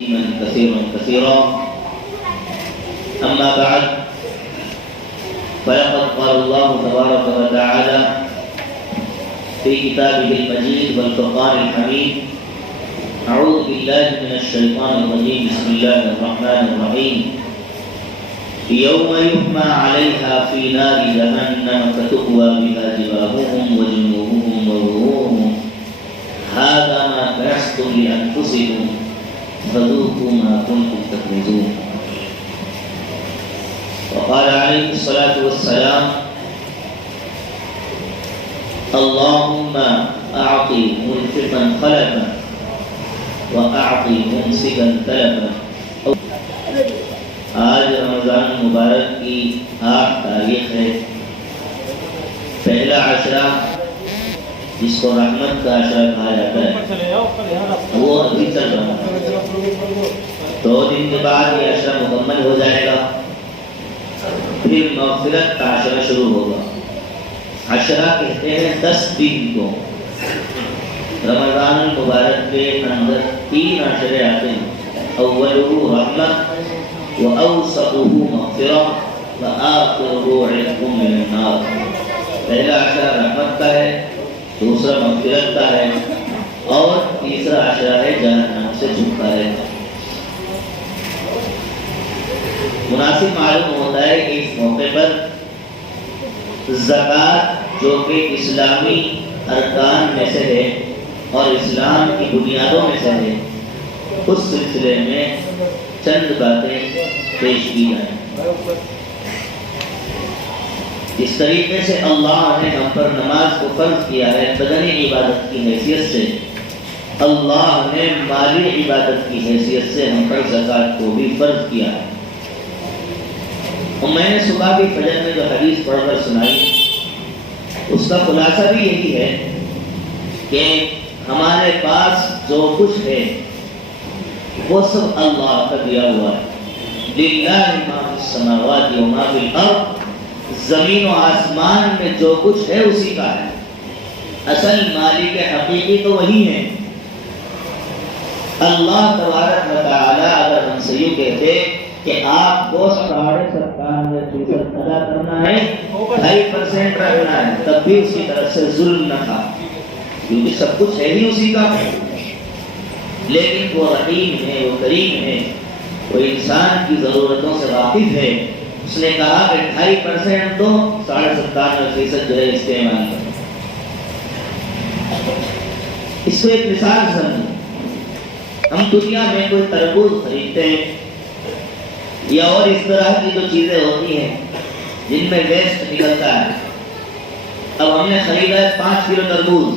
كثيرا أما بعد فلقد قال الله تبارك وتعالى في كتابه المجيد والفرقان الحميد أعوذ بالله من الشيطان الرجيم بسم الله الرحمن الرحيم يوم يحمى عليها في نار جهنم فتكوى بها جباههم وجنوبهم وظهورهم هذا ما كنزتم لأنفسكم فذوقوا ما كنتم تكنزون. وقال عليه الصلاة والسلام اللهم أعطي منفقا خلفا وأعطي ممسكا تلفا. آج رمضان مبارک کی 8 تاریخ ہے. پہلا عشرہ جس کو رحمت کا عشرہ کہا جاتا ہے وہ ابھی چل رہا ہے. 2 دن کے بعد یہ عشرہ مکمل ہو جائے گا, پھر مغفرت کا عشرہ شروع ہوگا. عشرہ کہتے ہیں 10 دن کو. رمضان المبارک کے اندر 3 عشرے آتے ہیں. اولہ رحمت وأوسطه مغفرة وآخره عتق من النار. پہلا عشرہ رحمت کا ہے, دوسرا مغفرت کا ہے, اور تیسرا عشرہ ہے جہنم سے چھٹکارے کا. مناسب معلوم ہوتا ہے کہ اس موقع پر زکوٰۃ جو کہ اسلامی ارکان میں سے ہے اور اسلام کی بنیادوں میں سے ہے, اس سلسلے میں چند باتیں پیش کی جائیں. اس طریقے سے اللہ نے ہم پر نماز کو فرض کیا ہے بدنی عبادت کی حیثیت سے, اللہ نے مالی عبادت کی حیثیت سے ہم پر زکوٰۃ کو بھی فرض کیا ہے. اور میں نے صبح بھی فجر میں جو حدیث پڑھ کر سنائی اس کا خلاصہ بھی یہی ہے کہ ہمارے پاس جو کچھ ہے وہ سب اللہ کا دیا ہوا ہے. للہ ما فی السماوات و ما فی الارض, زمین و آسمان میں جو کچھ ہے اسی کا ہے. اصل مالک حقیقی تو وہی ہے. اللہ تبارک و تعالی اگر ہم سے یوں کہتے کہ آپ کو 57.5% ادا کرنا ہے, 2.5% رکھنا ہے, تب بھی اس کی طرف سے ظلم نہ تھا, کیونکہ سب کچھ ہے ہی اسی کا. لیکن وہ رحیم ہے, وہ کریم ہے, وہ انسان کی ضرورتوں سے واقف ہے. اس نے کہا کہ 2.5% دو, 57.5% جو ہے استعمال کرو. اس کو ایک مثال سمجھو. ہم دنیا میں کوئی تربوز خریدتے ہیں یا اور اس طرح کی جو چیزیں ہوتی ہیں جن میں ویسٹ نکلتا ہے. اب ہم نے خریدا ہے 5 کلو تربوز.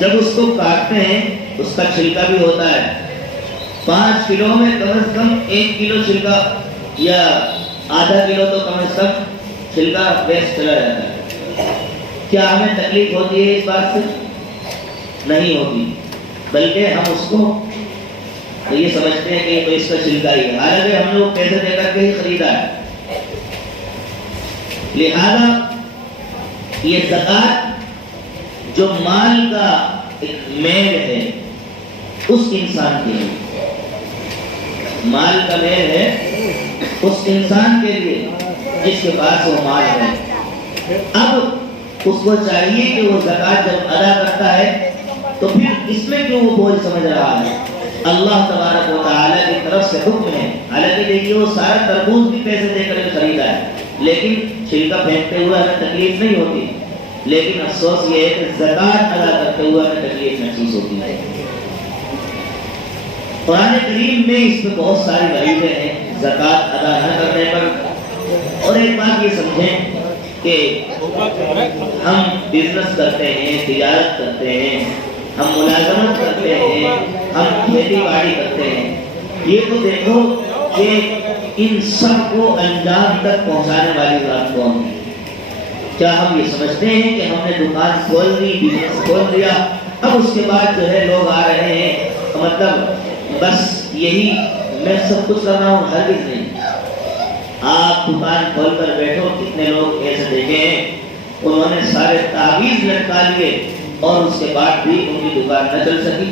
جب اس کو کاٹتے ہیں اس کا چھلکا بھی ہوتا ہے. 5 کلو میں کم از کم 1 کلو چھلکا یا آدھا کلو تو کم از کم چھلکا ویسٹ چلا جاتا ہے. کیا ہمیں تکلیف ہوتی ہے اس بات سے؟ نہیں ہوتی, بلکہ ہم اس کو یہ سمجھتے ہیں کہ یہ تو اس کا چھلکا ہی ہے, حالانکہ ہم نے وہ پیسے دے کر کے ہی خریدا ہے. لہذا یہ زکوٰۃ جو مال کا ایک میل ہے اس انسان کے لیے, مال کا میل ہے اس انسان کے لیے جس کے پاس وہ مال ہے. اب اس کو چاہیے کہ وہ زکوٰۃ جب ادا کرتا ہے تو پھر اس میں کیوں وہ بوجھ سمجھ رہا ہے. اللہ تبارک و تعالیٰ کی طرف سے حکم ہے. حالانکہ دیکھیے وہ سارا تربوز بھی پیسے دے کر خریدا ہے, لیکن چھلکا پھینکتے ہوئے ہمیں تکلیف نہیں ہوتی, لیکن افسوس یہ ہے کہ زکوٰۃ ادا کرتے ہوئے ہمیں تکلیف محسوس ہوتی ہے. قرآن کریم میں اس میں بہت ساری وعیدیں ہیں زکوٰۃ ادا نہ کرنے پر. اور ایک بات یہ سمجھیں کہ ہم بزنس کرتے ہیں, تجارت کرتے ہیں, ہم ملازمت کرتے ہیں, ہم کھیتی باڑی کرتے ہیں, یہ تو دیکھو کہ ان سب کو انجام تک پہنچانے والی ذات کون ہے. کیا ہم یہ سمجھتے ہیں کہ ہم نے دکان کھول دی, بزنس کھول دیا, اب اس کے بعد جو ہے لوگ آ رہے ہیں, مطلب بس یہی میں سب کچھ کر رہا ہوں؟ ہرگز نہیں. آپ دکان کھول کر بیٹھو, کتنے لوگ ایسے دیکھے ہیں انہوں نے سارے تعویذ لٹکا لیے اور اس کے بعد بھی ان کی دکان نہ چل سکی.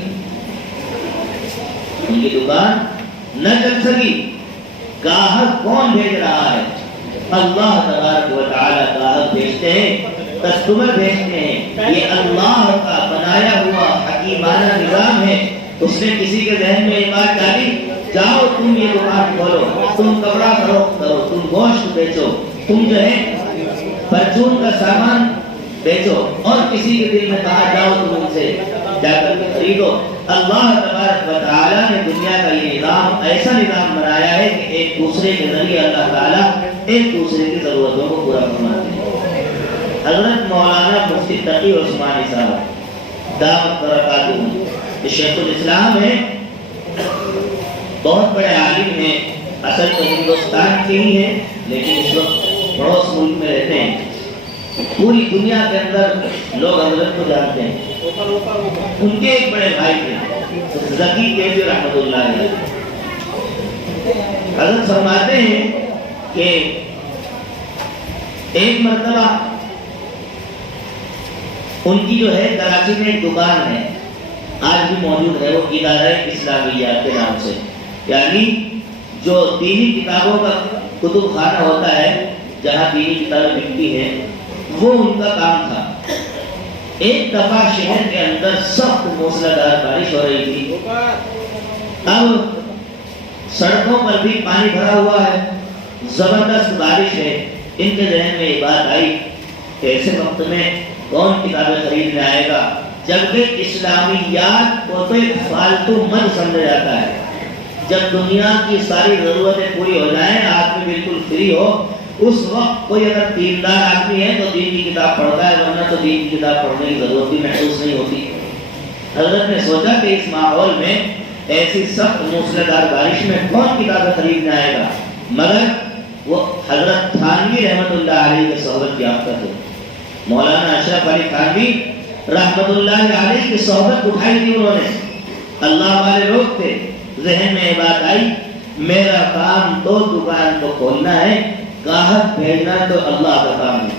ان کی دکان نہ چل سکی. گاہک کون بھیج رہا ہے؟ اللہ تبارک و تعالی گاہک بھیجتے ہیں، کسٹمر بھیجتے ہیں. یہ اللہ کا بنایا ہوا حکیمانہ نظام ہے. اس نے کسی کے ذہن میں یہ بات ڈالی، جاؤ تم یہ دکان کھولو، تم کپڑا فروخت کرو، تم گوشت بیچو، تم جو ہے پرچون کا سامان بیچو، اور کسی کے دل میں کہا جاؤ تم ان سے جا کر کے خریدو. اللہ تبارک و تعالیٰ نے دنیا کا یہ نظام ایسا نظام بنایا ہے کہ ایک دوسرے کے ذریعے اللہ تعالیٰ ایک دوسرے کی ضرورتوں کو پورا فرماتے ہیں. حضرت مولانا مفتی تقی عثمانی صاحب دامت برکاتہم، یہ شیخ الاسلام ہے، بہت بڑے عالم ہیں. اصل تو ہندوستان کے ہی ہیں لیکن اس وقت پڑوس ملک میں رہتے ہیں. پوری دنیا کے اندر لوگ حضرت کو جانتے ہیں. ان کے ایک بڑے بھائی تھے ذکی کیفی رحمۃ اللہ علیہ. حضرت فرماتے ہیں کہ ایک مرتبہ ان کی جو ہے کراچی میں ایک دکان ہے، آج بھی موجود ہے، وہ ادارہ اسلامیات کے نام سے، یعنی جو دینی کتابوں کا کتب خانہ ہوتا ہے جہاں دینی کتابیں بکتی ہیں، وہ ان کا کام تھا. ایک دفعہ شہر کے اندر سخت موسلادھار بارش ہو رہی تھی. اب سڑکوں پر بھی پانی بھرا ہوا ہے، زبردست بارش ہے. ان کے ذہن میں یہ بات آئی کہ ایسے وقت میں کون کتابیں خریدنے آئے گا، جبکہ اسلامیات کو تو ایک فالتو من سمجھا جاتا ہے. جب دنیا کی ساری ضرورتیں پوری ہو جائیں، آدمی بالکل فری ہو، اس وقت کوئی اگر دیندار آدمی ہے تو دین کی کتاب پڑھتا ہے، ورنہ تو دین کی کتاب پڑھنے کی ضرورت بھی محسوس نہیں ہوتی. حضرت نے سوچا کہ اس ماحول میں ایسی سخت موسلادھار بارش میں کون کتابیں خریدنے آئے گا، مگر وہ حضرت تھانوی رحمۃ اللہ علیہ کی صحبت یافتہ تھے. مولانا اشرف علی تھانوی رحمۃ اللہ علیہ کی صحبت اٹھائی تھی انہوں نے. اللہ والے لوگ تھے. ذہن میں یہ بات آئی، میرا کام تو دکان کو کھولنا ہے، گاہک بھیجنا تو اللہ کا کام ہے.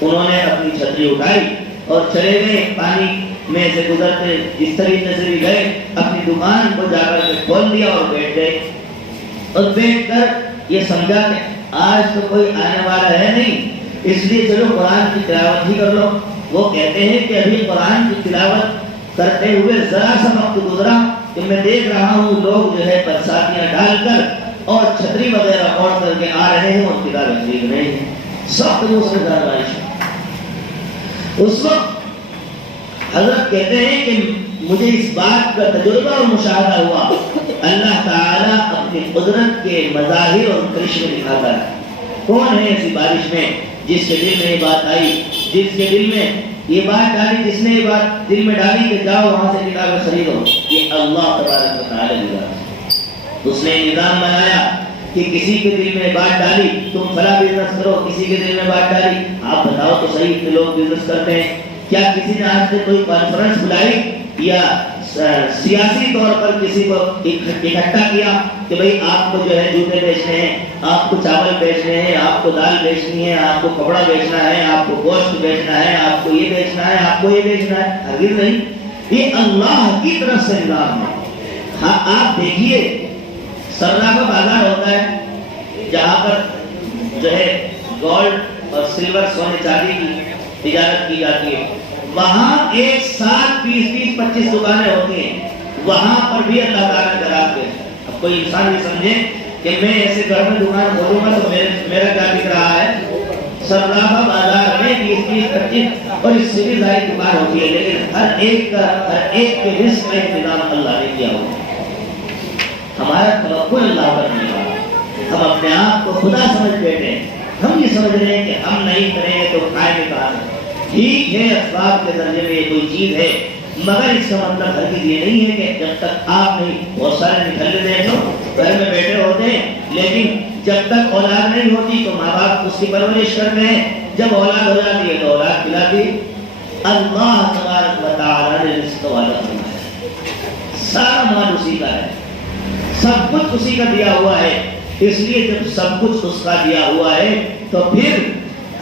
انہوں نے اپنی چھتری اٹھائی اور چلے گئے، پانی میں سے گزرتے جس طریقے سے بھی گئے، اپنی دکان کو جا کر کے کھول دیا اور بیٹھ گئے. اور بیٹھ کر یہ سمجھا کہ آج تو کوئی آنے والا ہے نہیں، اس لیے چلو قرآن کی تلاوت ہی کر لو. وہ کہتے ہیں کہ ابھی قرآن کی تلاوت کرتے ہوئے ذرا سا وقت گزرا کہ میں دیکھ رہا ہوں لوگ جو ہے برساتیاں ڈال کر اور چھتری وغیرہ اوڑھ کر کے آ رہے ہیں اور کتابیں خرید رہے ہیں. سخت موسلادھار بارش. اس وقت حضرت کہتے ہیں کہ مجھے اس بات کا تجربہ اور مشاہدہ ہوا، اللہ تعالیٰ اپنی قدرت کے مظاہر اور کرشمے دکھاتا ہے. کون ہے ایسی بارش میں جس کے دل میں یہ بات آئی، جس کے دل میں یہ بات ڈالی، جس نے یہ بات دل میں ڈالی کہ جاؤ وہاں سے کتابیں خریدو؟ یہ اللہ تبارک و تعالیٰ کی. اس نے نظام بنایا کہ کسی کے دل میں بات ڈالی تم فلاں بزنس کرو، کسی کے دل میں بات ڈالی. آپ بتاؤ تو صحیح اتنے لوگ بزنس کرتے ہیں، کیا کسی نے آج سے کوئی کانفرنس بلائی یا سیاسی طور پر کسی کو اکٹھا کیا کہ بھئی آپ کو جو ہے جوتے بیچنے ہیں، آپ کو چاول بیچنے ہیں، آپ کو دال بیچنی ہے، آپ کو کپڑا بیچنا ہے، آپ کو گوشت بیچنا ہے، آپ کو یہ بیچنا ہے، آپ کو یہ بیچنا ہے؟ ہرگز نہیں. یہ اللہ کی طرف سے نظام ہے. ہاں آپ دیکھیے سرناگا بازار ہوتا ہے جہاں پر جو ہے گولڈ اور سلور سونے چاندی کی تجارت کی جاتی ہے. وہاں ایک ساتھ 20-25 دکانیں ہوتی ہیں. وہاں پر بھی اللہ تعالیٰ نے گراہک ہے. اب کوئی انسان بھی سمجھے کہ میں ایسے گھر میں دکان کھولوں گا تو میرا کیا دکھ رہا ہے؟ سرناگا بازار میں 20-25 اور اس سے بھی زائد دکان ہوتی ہے، لیکن ہر ایک کے رزق کا انتظام اللہ نے کیا ہوا. ہمارا توکل اللہ پر نہیں رہا. ہم اپنے آپ کو خدا سمجھ بیٹھے ہیں. ہم یہ سمجھ رہے ہیں کہ ہم نہیں کریں گے تو کھائیں گے کہاں سے. ٹھیک ہے اسباب کے درجے میں یہ کوئی چیز ہے، مگر اس کا مطلب ہرگز یہ نہیں ہے کہ جب تک آپ نہیں. بہت سارے نکلے دیکھ لو گھر میں بیٹھے ہوتے ہیں، لیکن جب تک اولاد نہیں ہوتی تو ماں باپ اس کی پرورش کرتے ہیں، جب اولاد ہو جاتی ہے تو اولاد کھلاتی. اللہ تبارک و تعالیٰ نے رزق والا فرمایا، سارا مال اسی کا ہے، سب کچھ اسی کا دیا ہوا ہے. اس لیے جب سب کچھ اس کا دیا ہوا ہے تو پھر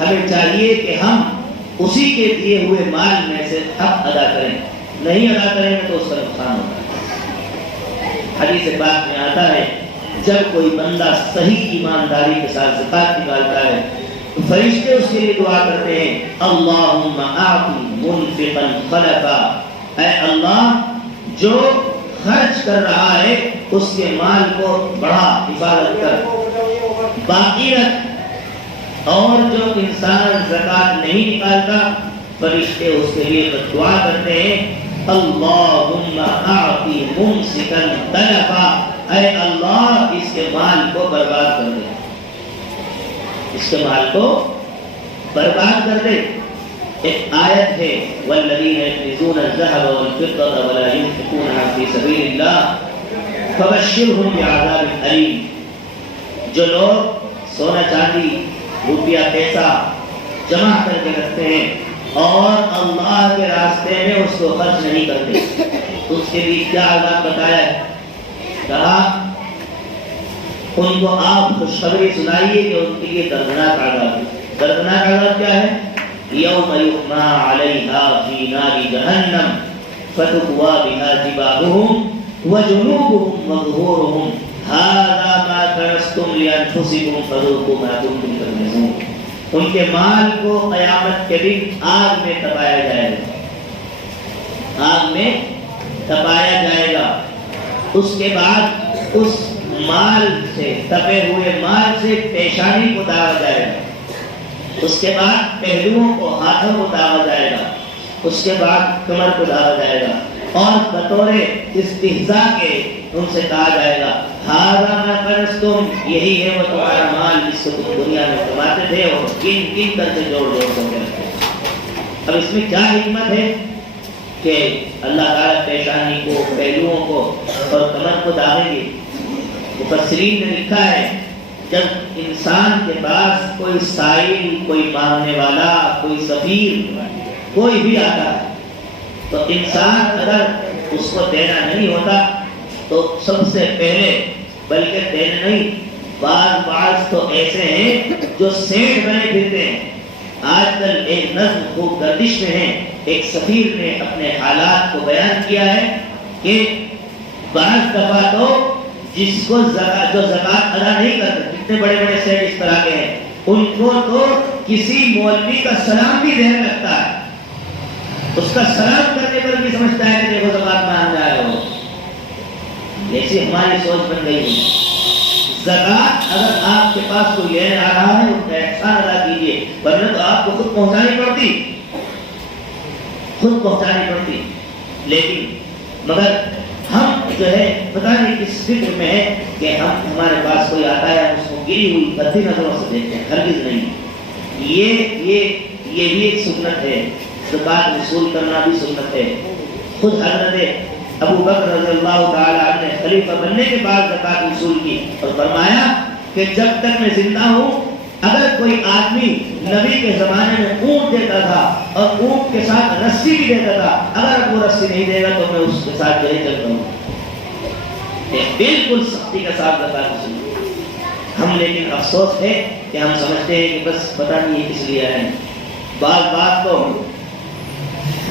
ہمیں چاہیے کہ ہم اسی کے دیے ہوئے مال میں سے حق ادا کریں. نہیں ادا کریں گے تو اس کا نقصان ہوتا ہے. حدیث پاک میں آتا ہے جب کوئی بندہ صحیح ایمانداری کے ساتھ زکات نکالتا ہے تو فرشتے اس کے لیے دعا کرتے ہیں اللہم اعطی منفقا خلفا، اے اللہ جو خرچ کر رہا ہے اس کے مال کو بڑھا، حفاظت کر، باقی رکھ۔ اور جو انسان زکات نہیں نکالتا فرشتے اس کے لیے دعا کرتے ہیں اللہم اعطی ممسکا تلفا، اے اللہ اس کے مال کو برباد کر دے، اس کے مال کو برباد کر دے۔ ایک آیت ہے والذین یکنزون الذهب والفضة ولا ينفقونها في سبيل الله فبشرهم بعذاب أليم، جو لوگ سونا چاندی روپیہ پیسہ جمع کر کے رکھتے ہیں اور اللہ کے راستے میں اس کو خرچ نہیں کرتے تو اس کے لیے کیا عذاب بتایا ہے؟ کہا ان کو آپ خوشخبری سنائیے کہ ان کے لیے دردناک عذاب ہے۔ دردناک عذاب کیا ہے؟ یوم یحما علیہا فی نار جہنم فتکوی بہا جباہہم وجنوبہم وظہورہم ھذا ما کنزتم لانفسکم فذوقوا ما کنتم تکنزون۔ ان کے مال کو قیامت کے دن آگ میں تپایا جائے گا، آگ میں تپایا جائے گا۔ اس کے بعد اس مال سے، تپے ہوئے مال سے پیشانی کو داغا جائے گا، اس کے بعد پہلوؤں کو، ہاتھوں کو داغا جائے گا، اس کے بعد کمر کو داغا جائے گا، اور بطور استہزاء کے ان سے کہا جائے گا ھذا ما کنزتم، یہی ہے وہ تمہارا مال جس کو تم دنیا میں کماتے تھے اور کن کن کر کے جوڑ جوڑ کر کے رکھتے۔ اب اس میں کیا حکمت ہے کہ اللہ تعالیٰ پیشانی کو، پہلوؤں کو اور کمر کو داغیں گے؟ مفسرین نے لکھا ہے جب انسان کے پاس کوئی سائل، کوئی مانگنے والا، کوئی سفیر، کوئی بھی آتا ہے تو انسان اگر اس کو دینا نہیں ہوتا تو سب سے پہلے، بلکہ دینا نہیں، بعض تو ایسے ہیں جو سینٹ بنے پھرتے ہیں۔ آج کل ایک نظم خوب گردش میں ہے، ایک سفیر نے اپنے حالات کو بیان کیا ہے کہ بعض دفعہ تو جس کو جو زکات ادا نہیں کرتے، جتنے بڑے بڑے سیٹ اس طرح کے ہیں، ان کو تو کسی مولوی کا سلام بھی ذہن رکھتا ہے، اس کا سلام کرنے پر بھی سمجھتا ہے کہ دیکھو زکات مان رہا ہے وہ۔ ایسی ہماری سوچ بن گئی ہے۔ زکات اگر آپ کے پاس کوئی لینے آ رہا ہے اس کا احسان ادا کیجیے، ورنہ تو آپ کو خود پہنچانی پڑتی۔ لیکن مگر ہم جو ہے پتہ نہیں کس فکر میں ہے کہ ہمارے پاس کوئی آتا ہے اس کو گری ہوئی بدی نظروں سے دیکھتے ہیں، ہرگز نہیں۔ یہ بھی ایک سنت ہے، زکات وصول کرنا بھی سنت ہے۔ خود حضرت ابو بکر رضی اللہ تعالی عنہ نے خلیفہ بننے کے بعد زکات وصول کی اور فرمایا کہ جب تک میں زندہ ہوں اگر کوئی آدمی نبی کے زمانے میں اونٹ دیتا تھا اور اونٹ کے ساتھ رسی بھی دیتا تھا، اگر وہ رسی نہیں دے گا تو میں اس کے ساتھ جو ہے چلتا ہوں۔ بالکل سختی کے ساتھ زکات وصول۔ ہم لیکن افسوس ہے کہ ہم سمجھتے ہیں کہ بس پتہ نہیں یہ کس لیے آئے ہیں۔ بعض بات تو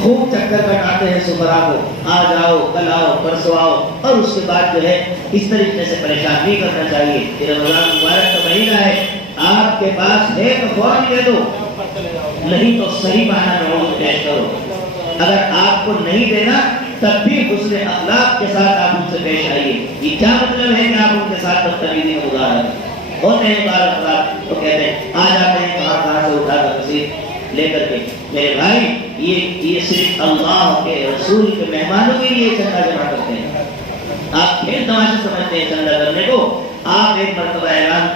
خوب چکر کٹاتے ہیں سفرا کو، آ جاؤ، کل آؤ، پرسوں آؤ، اور اس کے بعد جو ہے اس طریقے سے پریشان نہیں کرنا چاہیے کہ رمضان مبارک کا مہینہ ہے، آپ کے پاس ہے تو فوراً دے دو، نہیں تو صحیح بہانہ میں عذر پیش کرو۔ اگر آپ کو نہیں دینا تب بھی حسن اخلاق کے ساتھ آپ ان سے پیش آئیے۔ یہ کیا مطلب ہے کہ آپ ان کے ساتھ بدتمیزی میں گزار رہے ہوتے ہیں؟ بار افراد تو کہتے ہیں آ جاتے ہیں کہاں سے اٹھا کر رسید لے کر کے۔ میرے بھائی یہ صرف اللہ کے رسول کے مہمانوں کے لیے چندہ جمع کرتے ہیں۔ آپ کھیل تماشا سمجھتے ہیں چندہ کرنے کو؟ آپ ایک مرتبہ اعلان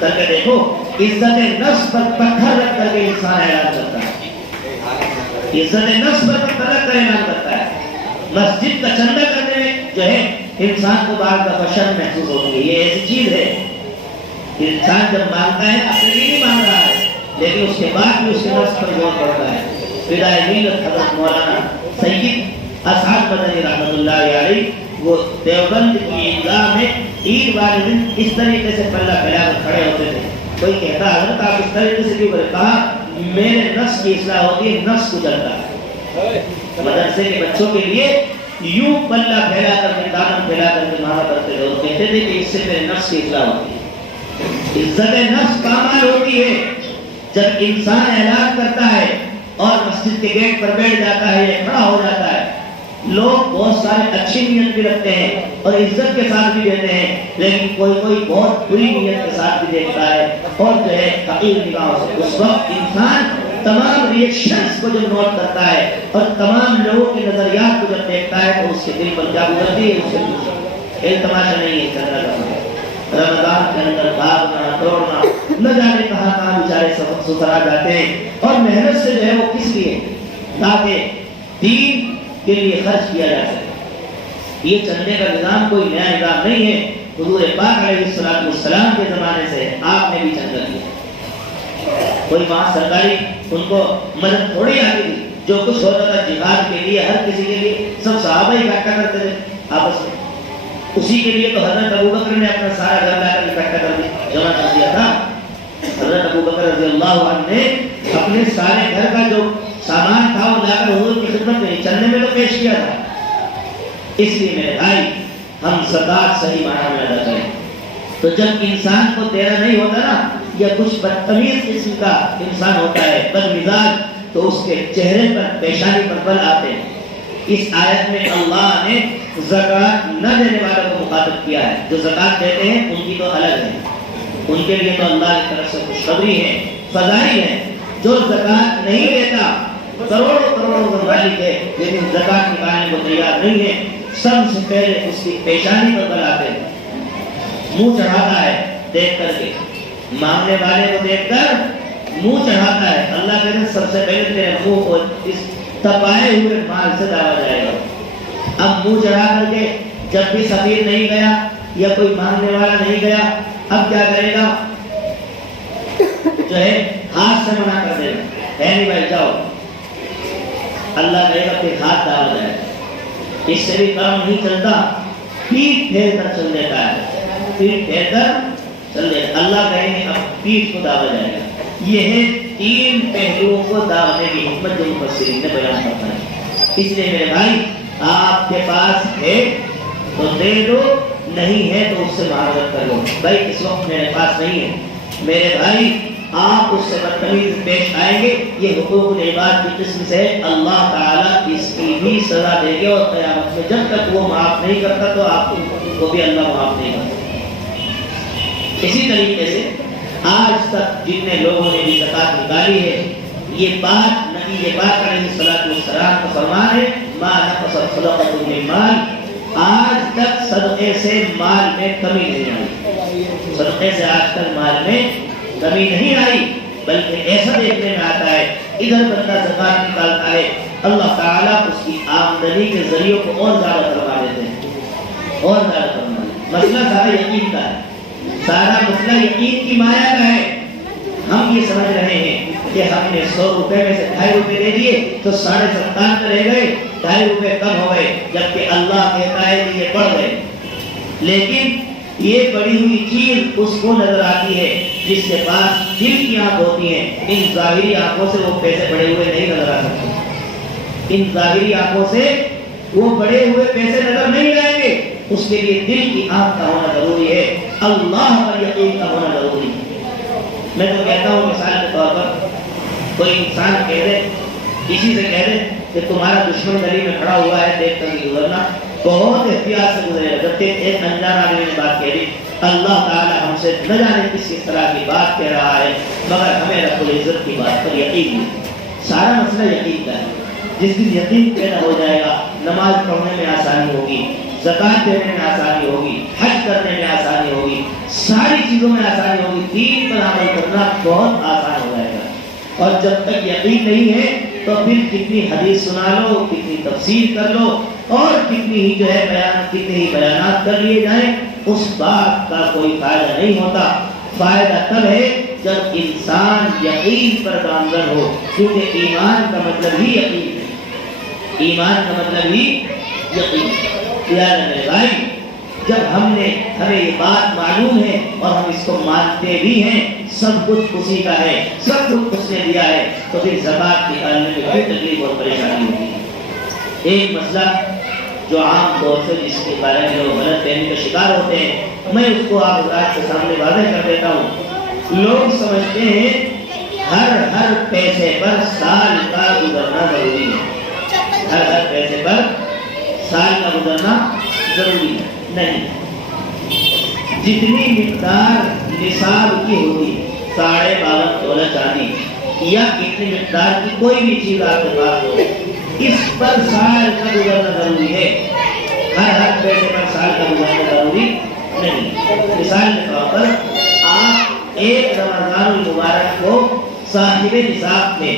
کر کے دیکھو، عزت نفس پر پتھر رکھ کر کے انسان اعلان کرتا ہے، عزت نفس پر پتھر رکھ کر اعلان کرتا ہے۔ مسجد کا چندہ کرنے میں جو ہے انسان کو بعض دفعہ شرم محسوس ہوتی ہے۔ یہ ایسی چیز ہے انسان جب مانگتا ہے اپنے لیے نہیں مانگ رہا ہے، لیکن اس کے بعد بھی اس کے نفس پر غور پڑتا ہے۔ فدائے ملت حضرت مولانا سید اسعد مدنی رحمۃ اللہ علیہ وہ دیوبند کی عیدگاہ میں عید والے دن اس طریقے سے پلہ پھیلا کر کھڑے ہوتے تھے۔ کوئی کہتا حضرت آپ اس طریقے سے کیوں کرے؟ کہا میرے نفس کی اصلاح ہوتی ہے، نفس کو چلتا ہے۔ مدرسے کے بچوں کے لیے یوں پلہ پھیلا کر کے دامن پھیلا کر کے مارا کرتے تھے اور کہتے تھے کہ اس سے میرے نفس کی اصلاح ہوتی ہے. عزت نفس پامال ہوتی ہے جب انسان اعلان کرتا ہے اور مسجد کے گیٹ پر بیٹھ جاتا ہے یا کھڑا ہو جاتا ہے. لوگ بہت سارے اچھی نیت بھی رکھتے ہیں اور عزت کے ساتھ بھی دیتے ہیں, لیکن کوئی بہت بری نیت کے ساتھ بھی دیکھتا ہے اور جو ہے حقیر نگاہوں سے. اس وقت انسان تمام ریئیکشنز کو جب نوٹ کرتا ہے اور تمام لوگوں کے نظریات کو جب دیکھتا ہے تو اس کے دل پر کیا گزرتی ہے, اس سے ایک تماشا نہیں ہے چندہ کرنا. رمضان کے اندر بھاگنا دوڑنا نہ جانے کہاں کہاں بیچارے سفر سفرا جاتے ہیں اور محنت سے جو ہے وہ کس لیے, تاکہ دین کے لیے خرچ کیا جا سکے. یہ چندے کا نظام کوئی نیا نظام نہیں ہے, حضور پاک علیہ السلام کے زمانے سے آپ نے بھی چندہ کیا. کوئی وہاں سرکاری ان کو مدد تھوڑی آتی تھی, جو کچھ ہوتا تھا جہاد کے لیے ہر کسی کے لیے سب صحابہ ہی اکٹھا کرتے تھے آپس میں. اسی کے لیے تو حضرت ابوبکر نے اپنا سارا گھر لا کر اکٹھا کر دیا, جمع کر دیا تھا. حضرت ابوبکر رضی اللہ عنہ نے اپنے سارے گھر کا جو سامان تھا وہ لا کر حضور کی خدمت میں چندے میں تو پیش کیا تھا. اس لیے میرے بھائی ہم زکات صحیح معنی میں ادا کریں. تو جب انسان کو دینا نہیں ہوتا نا, یا کچھ بدتمیز قسم کا انسان ہوتا ہے, بد مزاج, تو اس کے چہرے پر پیشانی پر بل آتے ہیں. اس آیت میں اللہ نے زکات نہ دینے والوں کو مخاطب کیا ہے. جو زکات دیتے ہیں ان کی تو الگ ہے, ان کے لیے تو اللہ کی طرف سے خوشخبری ہے, فضائل ہے. جو زکات نہیں دیتا کروڑوں کروڑوں مالک ہے لیکن زکات نکالنے کو تیار نہیں ہے, سب سے پہلے اس کی پیشانی پر بل آتے ہیں, منہ چڑھاتا ہے دیکھ کر کے, مانگنے والے کو دیکھ کر منہ چڑھاتا ہے. اللہ کہتے ہیں سب سے پہلے تیرے منہ کو اس تپائے ہوئے مال سے دعا جائے گا. اب منہ چڑھا کر کے جب بھی سفیر نہیں گیا یا کوئی مانگنے والا نہیں گیا, اب کیا کرے گا, جو ہے ہاتھ سے منع کر دے گا, ہے نہیں بھائی جاؤ. اللہ کہے گا پھر ہاتھ ڈال جائے گا. اس سے بھی کام نہیں چلتا, پیٹ پھیر کر چل دیتا ہے, پیٹ پھیر کر چل دیتا. اللہ کہیں گے اب پیٹ کو دعویٰ جائے گا. یہ ہے تین پہلوؤں کو دعونے کی حکمت جو مفسرین نے بیان کرتا ہے. اس لیے میرے بھائی آپ کے پاس ہے تو دے دو, نہیں ہے تو اس سے معاوضت کر لو. بھائی اس وقت میرے پاس نہیں ہے, میرے بھائی آپ اس سے بدتمیز پیش آئیں گے, یہ حقوق العباد کی قسم سے اللہ تعالیٰ اس کی بھی سزا دے گے, اور قیامت میں جب تک وہ معاف نہیں کرتا تو آپ کو بھی اللہ معاف نہیں کرتا. اسی طریقے سے آج تک جتنے لوگوں نے بھی زکات نکالی ہے, یہ بات نبی پاک علیہ السلام کا فرمان ہے, ما نقص صدقۃ من مال, آج تک صدقے سے مال میں کمی نہیں آئی. صدقے سے آج تک مال میں کمی نہیں آئی, بلکہ ایسا دیکھنے میں آتا ہے ادھر بندہ زکات نکالتا ہے, اللہ تعالیٰ اس کی آمدنی کے ذریعوں کو اور زیادہ کروا دیتے ہیں, اور زیادہ کروا دیتے ہیں. مسئلہ سارا یقین کا ہے, سارا مسئلہ یقین کی مایا کا ہے. ہم یہ سمجھ رہے ہیں کہ ہم نے 100 روپے میں سے 2.5 روپے دے دیے تو 97.5 رہ گئے, 2.5 روپے کم ہو گئے, جبکہ اللہ کہتا ہے کہ یہ بڑھ گئے. لیکن یہ بڑی ہوئی چیز اس کو نظر آتی ہے جس کے پاس دل کی آنکھ ہوتی ہے. ان ظاہری آنکھوں سے وہ پیسے بڑے ہوئے نہیں نظر آ سکتے, ان ظاہری آنکھوں سے وہ بڑے ہوئے پیسے نظر نہیں آئیں گے. اس کے لیے دل کی آنکھ کا ہونا ضروری ہے, اللہ پر یقین کا ہونا ضروری ہے. میں تو کہتا ہوں مثال کے طور پر کوئی انسان کہہ دے, کسی سے کہہ دے کہ تمہارا دشمن گلی میں کھڑا ہوا ہے, دیکھ کر گزرنا, بہت احتیاط سے گزرے گا. جبکہ ایک انجان آدمی نے بات کہہ دی, اللہ تعالیٰ ہم سے نہ جانے کس طرح کی بات کہہ رہا ہے, مگر ہمیں رب العزت کی بات پر یقین ہے. سارا مسئلہ یقین کا ہے. جس دن یقین پیدا ہو جائے گا, نماز پڑھنے میں آسانی ہوگی, زکات دینے میں آسانی ہوگی, حج کرنے میں آسانی ہوگی, ساری چیزوں میں آسانی ہوگی. دین پر عمل کرنا بہت آسان ہو جائے گا. اور جب تک یقین نہیں ہے تو پھر کتنی حدیث سنا لو, کتنی تفسیر کر لو, اور کتنی ہی جو ہے کتنے ہی بیانات کر لیے جائیں, اس بات کا کوئی فائدہ نہیں ہوتا. فائدہ تب ہے جب انسان یقین پر گامزن ہو, کیونکہ ایمان کا مطلب ہی یقین ہے, ایمان کا مطلب ہی یقین. یاد ہے میرے بھائی, جب ہمیں یہ بات معلوم ہے اور ہم اس کو مانتے بھی ہیں, سب کچھ اسی کا ہے, سب کچھ اس نے دیا ہے, تو پھر زکات نکالنے میں کوئی تکلیف اور پریشانی ہوتی ہے. ایک مسئلہ جو عام طور سے جس کے بارے میں لوگ غلط فہمی کا شکار ہوتے ہیں، میں اس کو آپ حضرات کے سامنے واضح کر دیتا ہوں۔ لوگ سمجھتے ہیں ہر پیسے پر سال کا گزرنا ضروری ہے، ہر پیسے پر سال کا گزرنا ضروری ہے۔ نہیں، جتنی مقدار نصاب کی ہوگی 52.5 تولہ چاندی یا اتنی مقدار کی کوئی بھی چیز آپ کے پاس ہو، اس پر سال کا گزرنا ضروری ہے، ہر پیسے پر سال کا گزرنا ضروری نہیں۔ مثال کے طور پر آپ ایک رمضان المبارک کو صاحب نصاب تھے،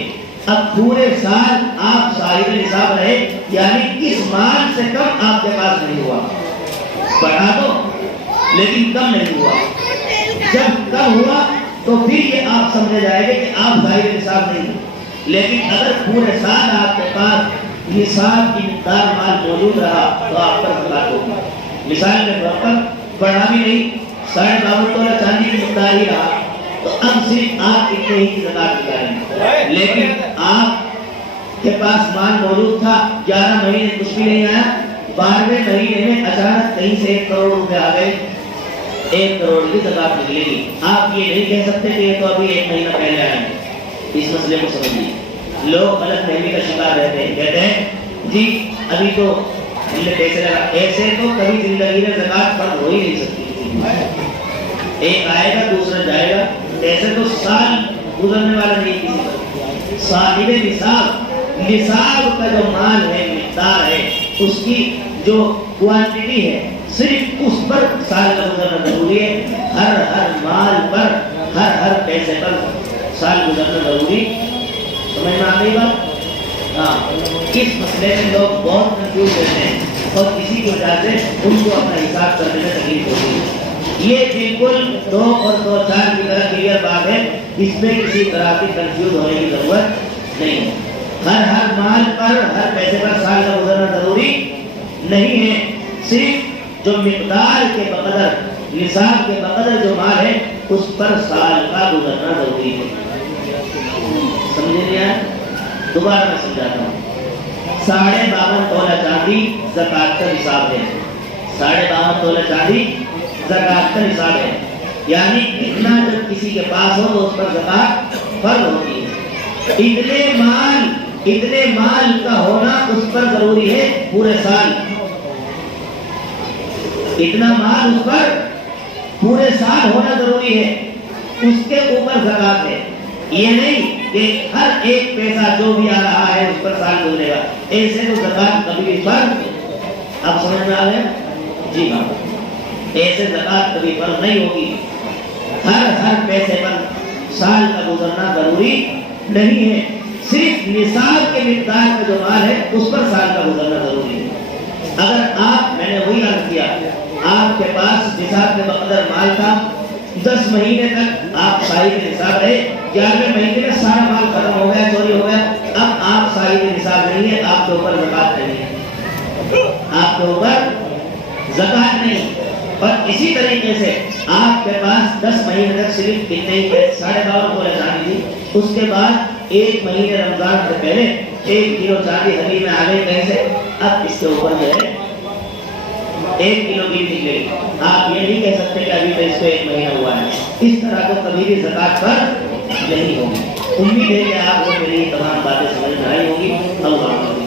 اب پورے سال آپ صاحب نصاب رہے، یعنی اس مال سے کم آپ کے پاس نہیں ہوا، بڑھا دو لیکن کم نہیں ہوا۔ جب کم ہوا تو پھر یہ آپ سمجھے جائے گے کہ آپ صاحب نصاب نہیں ہیں، لیکن اگر پورے سال آپ کے پاس نصاب کی مقدار مال موجود رہا تو آپ پر زکات ہوگی۔ مثال کے طور پر بڑھا بھی نہیں، 52 تولہ چاندی کی مقدار ہی رہا تو اب صرف آپ اتنے ہی کی زکات نکالیں، لیکن آپ کے پاس مال موجود تھا، 11 مہینے کچھ بھی نہیں آیا، 12ویں مہینے میں اچانک کہیں سے 1 کروڑ روپے آ گئے، 1 کروڑ کی زکات نکلے گی۔ آپ یہ نہیں کہہ سکتے کہ یہ تو ابھی 1 مہینہ پہلے آئے ہیں۔ اس مسئلے کو سمجھیے، لوگ غلط فہمی کا شکار رہتے ہیں، کہتے ہیں جی ابھی تو ہم نے پیسے لگا، ایسے تو کبھی زندگی میں زکات فرض ہو ہی نہیں سکتی، ایک آئے گا دوسرا جائے گا، ایسے تو سال گزرنے والا نہیں کسی پر۔ صاحب نصاب کا جو مال ہے، مقدار ہے، اس کی جو کوانٹٹی ہے، صرف اس پر سال کا گزرنا ضروری ہے، ہر مال پر، ہر پیسے پر سال گزرنا ضروری۔ سمجھ میں آ گئی بات؟ ہاں، اس مسئلے میں لوگ بہت کنفیوز رہتے ہیں اور اسی کی وجہ سے ان کو اپنا حساب کرنے میں تکلیف ہوتی ہے۔ یہ بالکل 2 اور 2 4 کی طرح کلیئر بات ہے، اس میں کسی طرح کی کنفیوز ہونے کی ضرورت نہیں ہے۔ ہر مال پر، ہر پیسے پر سال کا گزرنا ضروری نہیں ہے، صرف جو مقدار کے بقدر، نصاب کے بقدر جو مال ہے اس پر سال کا گزرنا ضروری ہے۔ سمجھے نہیں آیا؟ دوبارہ میں سمجھاتا ہوں۔ 52.5 تولہ چاندی زکات کا نصاب ہے، 52.5 تولہ چاندی زکات کا نصاب ہے، یعنی اتنا جب کسی کے پاس ہو تو اس پر زکات فرض ہوتی ہے۔ اتنے مال کا ہونا اس پر ضروری ہے پورے سال، اتنا مال اس پر پورے سال ہونا ضروری ہے، اس کے اوپر زکات ہے۔ یہ نہیں کہ ہر ایک پیسہ جو بھی آ رہا ہے اس پر سال گزرے گا، ایسے تو زکات کبھی بھی فرض، اب سمجھ میں آ گیا؟ جی ہاں، ایسے زکات کبھی فرض نہیں ہوگی، ہر پیسے پر سال کا گزرنا ضروری نہیں ہے، صرف نصاب کے مقدار کا جو مال ہے اس پر سال کا گزرنا ضروری ہے۔ اگر آپ، میں نے وہی عرض کیا، آپ کے پاس نصاب کے بقدر مال تھا، 10 مہینے تک آپ صاحب نصاب رہے، 11ویں مہینے میں سارا مال ختم ہو گیا، چوری ہو گیا، اب آپ صاحب نصاب نہیں ہے، آپ کے اوپر زکات نہیں ہے، آپ کے اوپر زکات نہیں۔ اور اسی طریقے سے آپ کے پاس 10 مہینے تک صرف کتنے ہی 52.5 تولہ چاندی تھی، اس کے بعد 1 مہینے رمضان سے پہلے 1 کلو چاندی حدیث میں آ گئی کہیں سے، اب اس کے اوپر جو ہے 1 کلو بھی نکلے گی۔ آپ یہ نہیں کہہ سکتے کہ ابھی تو اس کو 1 مہینہ ہوا ہے، اس طرح تو کبھی بھی زکات پر نہیں ہوگی۔ امید ہے کہ آپ کو میری تمام باتیں سمجھ میں آئی ہوگی۔ اللہ